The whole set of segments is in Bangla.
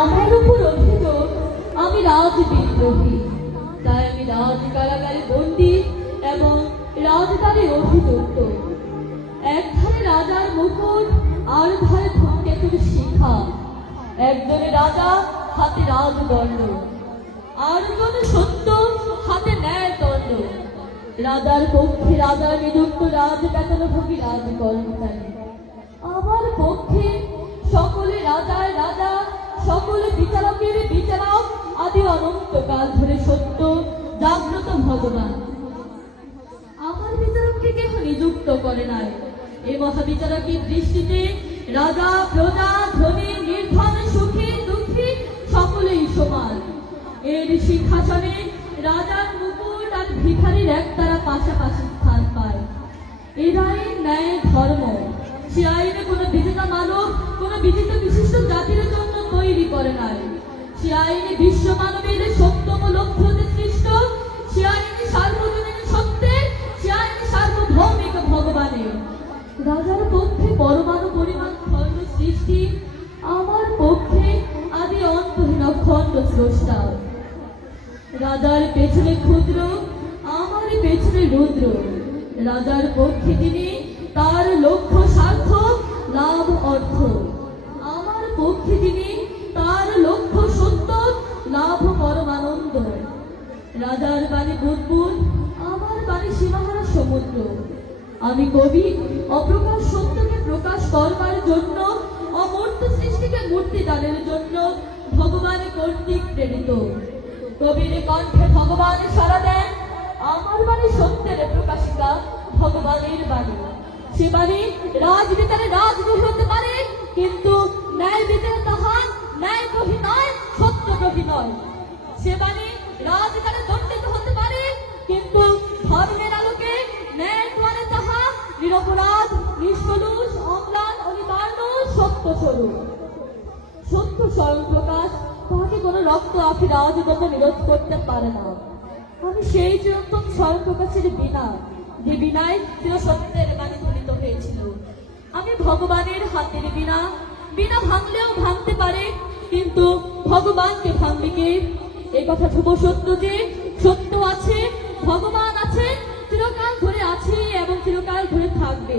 আমার উপর অভিযোগ, আমি রাজ বিদ্রোহী তাই আমি রাজ কারাগারে বন্দি এবং রাজদারে অভিযুক্ত। একধারে রাজার মুকুট আর ধারে ধূমকেতুর শিখা। একজনে রাজা, হাতে রাজদণ্ড। আর জনে সত্য, হাতে ন্যায় দণ্ড রাজার পক্ষে রাজা নিযুক্ত রাজ বেতনভোগী রাজ কর্মচারী আমার পক্ষে সকলে রাজার রাজা সকলে বিচারকের বিচারক আদি অনন্তকাল ধরে সত্য, জাগ্রত ভগবান। আমার বিচারককে কেহ নিযুক্ত করে নাই। এ মহাবিচারকের দৃষ্টিতে রাজা, প্রজা, ধনী, নির্ধন, সুখী, দুঃখী সকলেই সমান। এর সিংহাসনে রাজার মুকুট আর ভিখারির একতারা পাশাপাশি স্থান পায়। এরাই ন্যায় ধর্ম। সে আইনে কোনো বিজেতা মানব করে নাই। সে আইনে বিশ্ব মানবের সত্যম লক্ষ্য হতে সৃষ্ট। সে আইনে সার্বজনীন সত্যের সে আইনে সার্বভৌমিক ভগবানের রাজার পক্ষে পরমাণু পরিমাণ খণ্ড সৃষ্টি, আমার পক্ষে আদি অন্তহীন খণ্ড স্রষ্টা। রাজার পেছনে ক্ষুদ্র, আমার পেছনে রুদ্র। রাজার পক্ষে তিনি তার লক্ষ্য, স্বার্থ, লাভ, অর্থ। আমার পক্ষে তিনি তার লক্ষ্য সত্য, লাভ পরমানন্দ। রাজার বাণী বুদবুদ, আমার বাড়ি সীমাহারা সমুদ্র। আমি কবি, অপ্রকাশ সত্যকে প্রকাশ করবার জন্য, অমূর্ত সৃষ্টিকে মূর্তি দানের জন্য ভগবান কর্তৃক প্রেরিত। কবির কণ্ঠে ভগবান সারা দেন, আমার বাণী সত্যের প্রকাশিকা ভগবানের বাণী। সে বাণী রাজ বিচারে হতে পারে, কিন্তু ন্যায় বিচারে তাহা ন্যায় গ্রহী নয় সত্য গ্রহী নয়। সে বাণী রাজকারে দণ্ডিত হতে পারে, কিন্তু ধর্মের আলোকে ন্যায় দ্বারে তাহা নিরপরাধ নিষ্কলুষ অম্লান, অনিবার্য, সত্য স্বরূপ। সত্য স্বয়ং প্রকাশ, তাহাকে কোনো রক্ত আখি রাজগত নিরোধ করতে পারে না। আমি সেই চিরন্তন স্বয়ং প্রকাশের বিনা, যে বিনায় চির সত্যের বাণী ধ্বনিত হয়েছিল। আমি ভগবানের হাতের বিনা বিনা ভাঙলেও ভাঙতে পারে, কিন্তু ভগবানকে ভাঙবে কে? এই কথা সত্য যে, সত্য আছে, ভগবান আছে, চিরকাল ধরে আছে এবং চিরকাল ধরে থাকবে।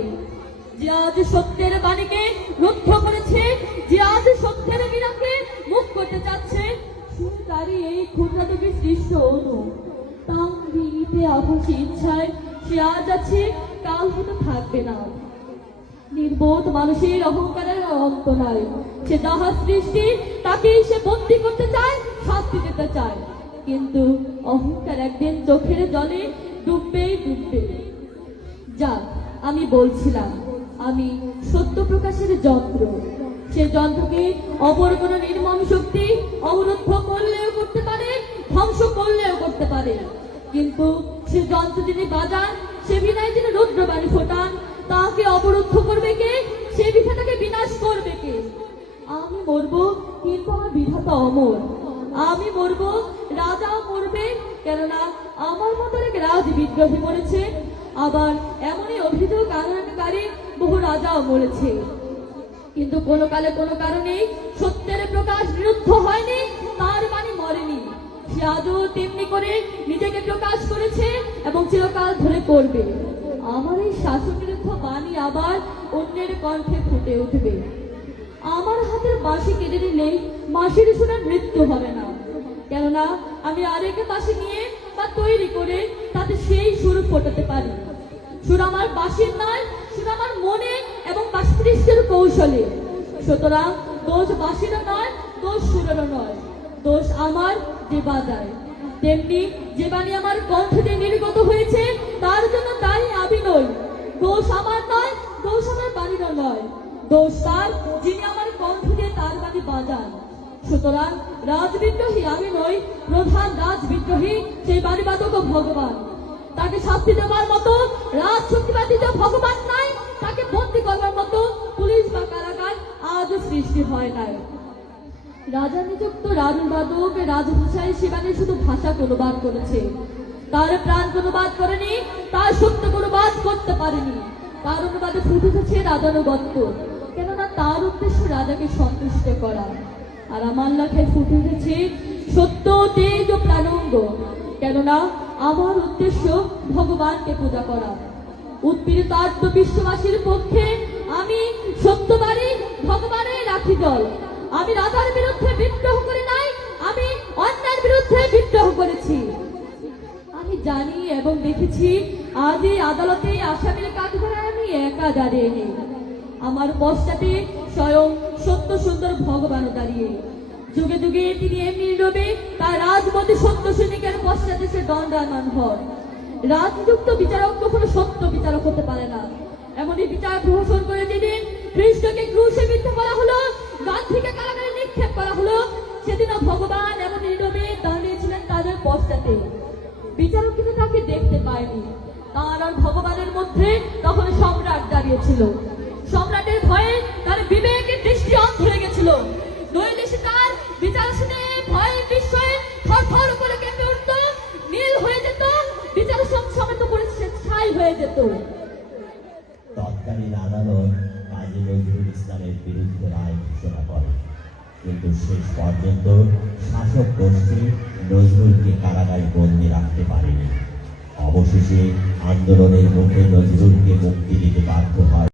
যে আজ সত্যের বাণীকে রুদ্ধ করেছে, যে আজ সত্যের বিনাকে মুখ করতে চাচ্ছে তারই এই ক্ষুদ্র থেকে সৃষ্ট অনু। ভিড়িতে আভাসী ইচ্ছায় সে আজ আছে, কাল হয়তো থাকবে না। নির্বোধ মানুষের অহংকারের অন্ত নাই। সে যাহার সৃষ্টি, তাকেই সে বন্দি করতে চায়, শাস্তি দিতে চায়। কিন্তু অহংকার একদিন চোখের জলে ডুববেই ডুববে। যা আমি বলছিলাম, আমি সত্য প্রকাশের যন্ত্র। সে যন্ত্রকে অপর কোনো নির্মম শক্তি অবরুদ্ধ করলেও করতে পারে, ধ্বংস করলেও করতে পারে। কিন্তু সে যন্ত্র যিনি বাজান, সে বিনায় যিনি রুদ্রবাণী ফোটান, তাকে অবরুদ্ধ করবে কে? সে বিষয়টাকে বিনাশ করবে কে? আমি মরবো কিন্তু আমার বিধাতা অমর। আমি মরবো, রাজাও মরবে, কেননা আমার মতো এক রাজ বিদ্রোহী মরেছে। আবার এমনই অভিযোগ আনয়নকারী বহু রাজাও মরেছে। কিন্তু কোনো কালে কোনো কারণে সত্যের প্রকাশ বিরুদ্ধ হয়নি, তার বাণী মরেনি। সে আজও তেমনি করে নিজেকে প্রকাশ করেছে এবং চিরকাল ধরে করবে। আমার এই শাসন বিরুদ্ধ বাণী আবার অন্যের কণ্ঠে ফুটে উঠবে। আমার হাতের বাঁশি কেটে নিলে মাসির সুরের মৃত্যু হবে না। কেননা আমি আরেক বাঁশি নিয়ে বা তৈরি করে তাতে সেই সুর ফোটাতে পারি। সুর আমার বাঁশির নয় সুর আমার মনে এবং বাস্তৃষ্টের কৌশলে। সুতরাং দোষ বাঁশিরও নয়, দোষ সুরেরও নয়। দোষ আমার যে বাজায় তেমনি যে বাণী আমার কণ্ঠ দিয়ে নির্গত হয়েছে, তার জন্য দায়ী আমি নই। দোষ আমার নয়, দোষ আমার বাণীরও নয়। দোষ যিনি আমার কণ্ঠ দিয়ে তার বাণী বাজান। সুতরাং রাজবিদ্রোহী আমি নই, প্রধান রাজবিদ্রোহী, সেই বাণীবাদক ভগবান। তাকে শাস্তি দেওয়ার মতো রাজ শক্তিবাদী যে ভগবান নাই, তাকে বন্দি করবার মতো পুলিশ বা কারাগার আজও সৃষ্টি হয় নাই। রাজা নিযুক্ত রাজবাদক রাজভাষায় শিবানী শুধু ভাষা অনুবাদ করেছে। তার প্রাণ অনুবাদ করেনি, তার সত্য অনুবাদ করতে পারেনি। তার অনুবাদে ফুটে উঠেছে কেননা তার উদ্দেশ্য রাজাকে সন্তুষ্ট করা। আর আমার লাখে ফুটে উঠেছে সত্য, তেজ ও প্রাণাঙ্গ। কেননা আমার উদ্দেশ্য ভগবানকে পূজা করা। উৎপীড়িত আত্মবিশ্ববাসীর পক্ষে আমি সত্যবারই ভগবানের রাখি দল আমি রাজার বিরুদ্ধে বিদ্রোহ করি নাই, আমি অন্যায়ের বিরুদ্ধে বিদ্রোহ করেছি। আমি জানি এবং দেখেছি, আজ এই আদালতে আসামির কাঠগড়ায় আমি একা দাঁড়িয়ে নেই। আমার পশ্চাতে স্বয়ং সত্য সুন্দর ভগবান দাঁড়িয়ে। যুগে যুগে তিনি এমনি রবে তার রাজমতি সত্য সৈনিকের পশ্চাতে সে দণ্ডায়মান হন। রাজযুক্ত বিচারক কখনো সত্য বিচারক হতে পারে না। এমনই বিচার প্রহসন করে যেদিন খ্রিস্টকে ক্রুশে বিদ্ধ করা হলো, গান্ধীকে কারাগারে নিক্ষেপ করা হলো, সেদিনও ভগবান এমন নীরবে দাঁড়িয়েছিলেন তাদের পশ্চাতে। বিচারক কিন্তু তাকে দেখতে পায়নি। তার আর ভগবানের মধ্যে তখন সম্রাট দাঁড়িয়েছিল। সম্রাটের ভয়ে তার বিবেকের দৃষ্টি অন্ধ হয়ে গেছিল। নইলে সে তার বিচার শুনে ভয়ে বিস্ময়ে থরথর করে কেঁপে উঠত, নীল হয়ে যেত, বিচার সমেত করে ছাই হয়ে যেত। তৎকালীন আদালত কাজী নজরুল ইসলামের বিরুদ্ধে রায় ঘোষণা করে। কিন্তু শেষ পর্যন্ত শাসক গোষ্ঠী নজরুলকে কারাগারে বন্দি রাখতে পারেনি। অবশেষে আন্দোলনের মুখে নজরুলকে মুক্তি দিতে বাধ্য হয়